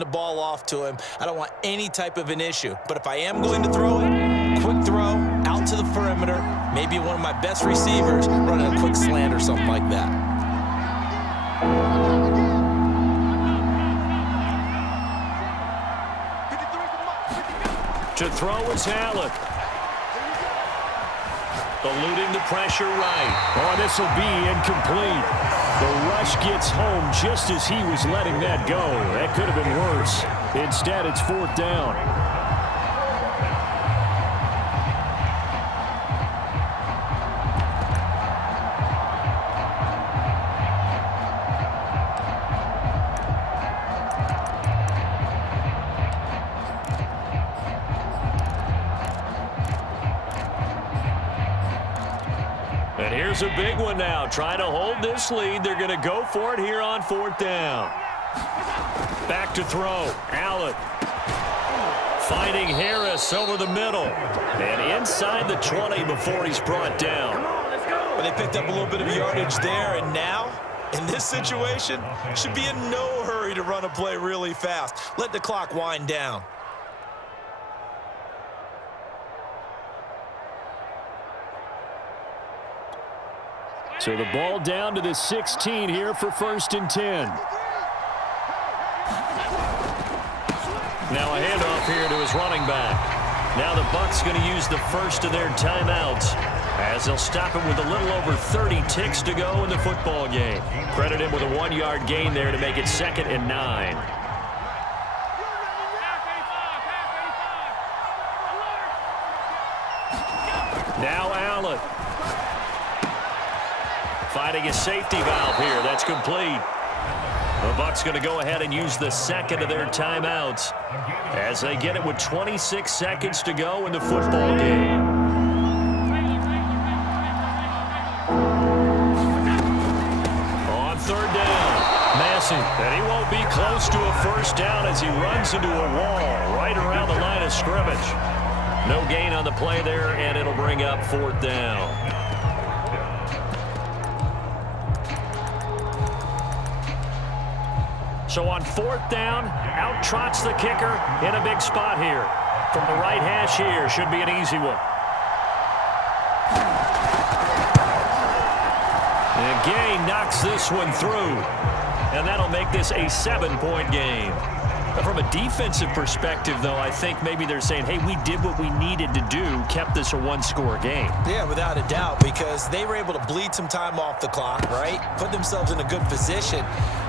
the ball off to him. I don't want any type of an issue. But if I am going to throw it, quick throw, out to the perimeter, maybe one of my best receivers running a quick slant or something like that. To throw is Allen. Eluding the pressure right. Oh, this will be incomplete. The rush gets home just as he was letting that go. That could have been worse. Instead, it's 4th down. And here's a big one now. Trying to hold this lead. They're going to go for it here on 4th down. Back to throw. Allen. Finding Harris over the middle. And inside the 20 before he's brought down. Well, they picked up a little bit of yardage there, and now, in this situation, should be in no hurry to run a play really fast. Let the clock wind down. So the ball down to the 16 here for 1st and 10. Now a handoff here to his running back. Now the Bucs going to use the first of their timeouts as they'll stop him with a little over 30 ticks to go in the football game. Credit him with a 1-yard gain there to make it 2nd and 9. Now Allen. Finding a safety valve here. That's complete. The Bucs going to go ahead and use the second of their timeouts as they get it with 26 seconds to go in the football game. On 3rd down, Massey. And he won't be close to a 1st down as he runs into a wall right around the line of scrimmage. No gain on the play there, and it'll bring up 4th down. So on 4th down, out trots the kicker in a big spot here. From the right hash here, should be an easy one. And Gay knocks this one through. And that'll make this a 7-point game. From a defensive perspective, though, I think maybe they're saying, hey, we did what we needed to do, kept this a 1-score game. Yeah, without a doubt, because they were able to bleed some time off the clock, right? Put themselves in a good position,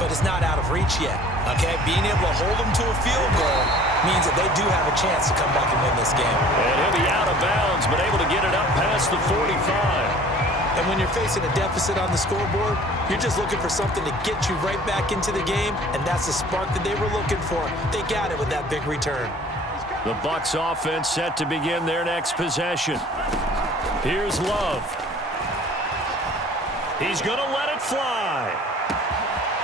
but it's not out of reach yet, okay? Being able to hold them to a field goal means that they do have a chance to come back and win this game. And he'll be out of bounds, but able to get it up past the 45. And when you're facing a deficit on the scoreboard, you're just looking for something to get you right back into the game, and that's the spark that they were looking for. They got it with that big return. The Bucs offense set to begin their next possession. Here's Love. He's going to let it fly.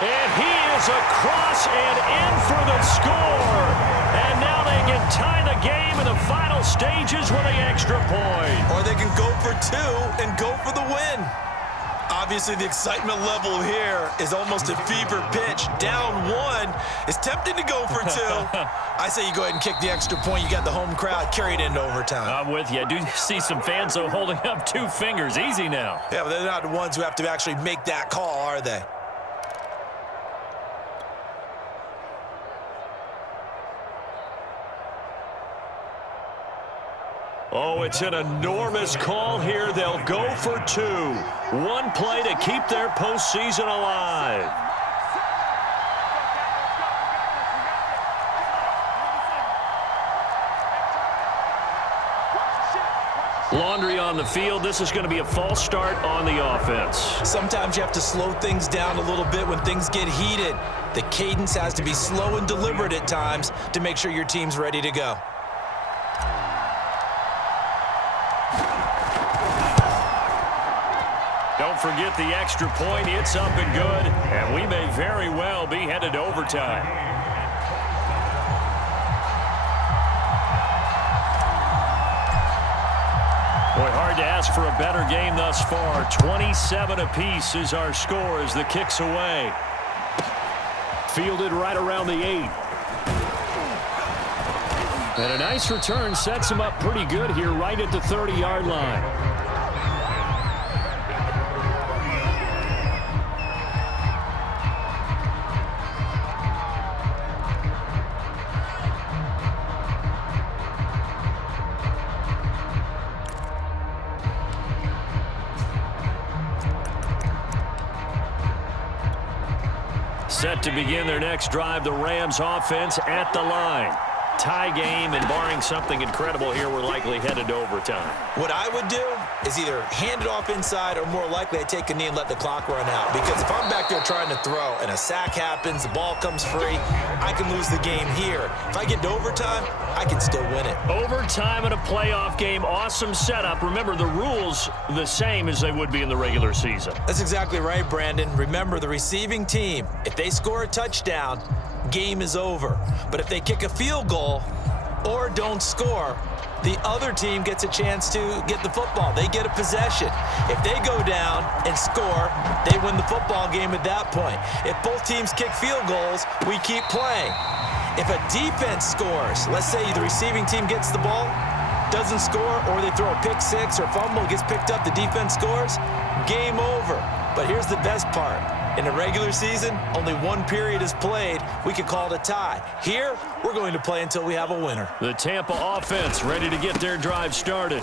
And he is across and in for the score. And now they can tie the game in the final stages with an extra point. Or they can go for 2 and go for the win. Obviously, the excitement level here is almost a fever pitch. Down 1. It's tempting to go for 2. I say you go ahead and kick the extra point. You got the home crowd carried into overtime. I'm with you. I do see some fans, though, holding up 2 fingers. Easy now. Yeah, but they're not the ones who have to actually make that call, are they? Oh, it's an enormous call here. They'll go for 2. One play to keep their postseason alive. Laundry on the field. This is going to be a false start on the offense. Sometimes you have to slow things down a little bit when things get heated. The cadence has to be slow and deliberate at times to make sure your team's ready to go. Don't forget the extra point. It's up and good. And we may very well be headed to overtime. Boy, hard to ask for a better game thus far. 27 apiece is our score as the kick's away. Fielded right around the 8. And a nice return sets him up pretty good here right at the 30-yard line. Set to begin their next drive, the Rams offense at the line. Tie game, and barring something incredible here, we're likely headed to overtime. What I would do is either hand it off inside or more likely I take a knee and let the clock run out. Because if I'm back there trying to throw and a sack happens, the ball comes free, I can lose the game here. If I get to overtime, I can still win it. Overtime in a playoff game, awesome setup. Remember, the rules the same as they would be in the regular season. That's exactly right, Brandon. Remember, the receiving team, if they score a touchdown, game is over. But if they kick a field goal or don't score, the other team gets a chance to get the football. They get a possession. If they go down and score, they win the football game at that point. If both teams kick field goals, we keep playing. If a defense scores, let's say the receiving team gets the ball, doesn't score, or they throw a pick six or fumble, gets picked up, the defense scores, game over. But here's the best part. In the regular season, only one period is played. We could call it a tie. Here, we're going to play until we have a winner. The Tampa offense ready to get their drive started.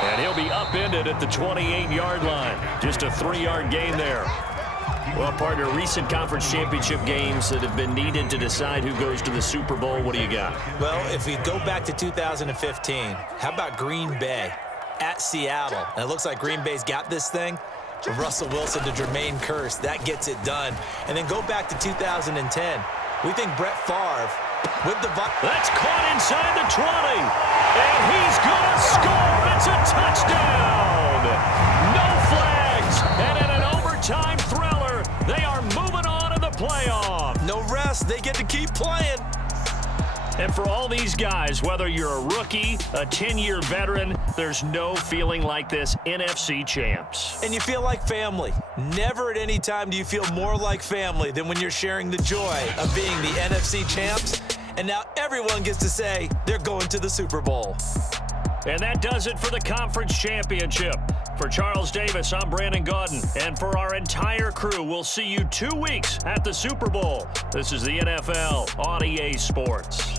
And he'll be upended at the 28-yard line. Just a 3-yard gain there. Well, partner, recent conference championship games that have been needed to decide who goes to the Super Bowl. What do you got? Well, if we go back to 2015, how about Green Bay at Seattle? And it looks like Green Bay's got this thing. From Russell Wilson to Jermaine Kearse, that gets it done. And then go back to 2010. We think Brett Favre with the that's caught inside the 20. And he's going to score. It's a touchdown. No flags. And in an overtime thriller, they are moving on to the playoff. No rest. They get to keep playing. And for all these guys, whether you're a rookie, a 10-year veteran, there's no feeling like this NFC champs. And you feel like family. Never at any time do you feel more like family than when you're sharing the joy of being the NFC champs. And now everyone gets to say they're going to the Super Bowl. And that does it for the conference championship. For Charles Davis, I'm Brandon Gaudin. And for our entire crew, we'll see you 2 weeks at the Super Bowl. This is the NFL on EA Sports.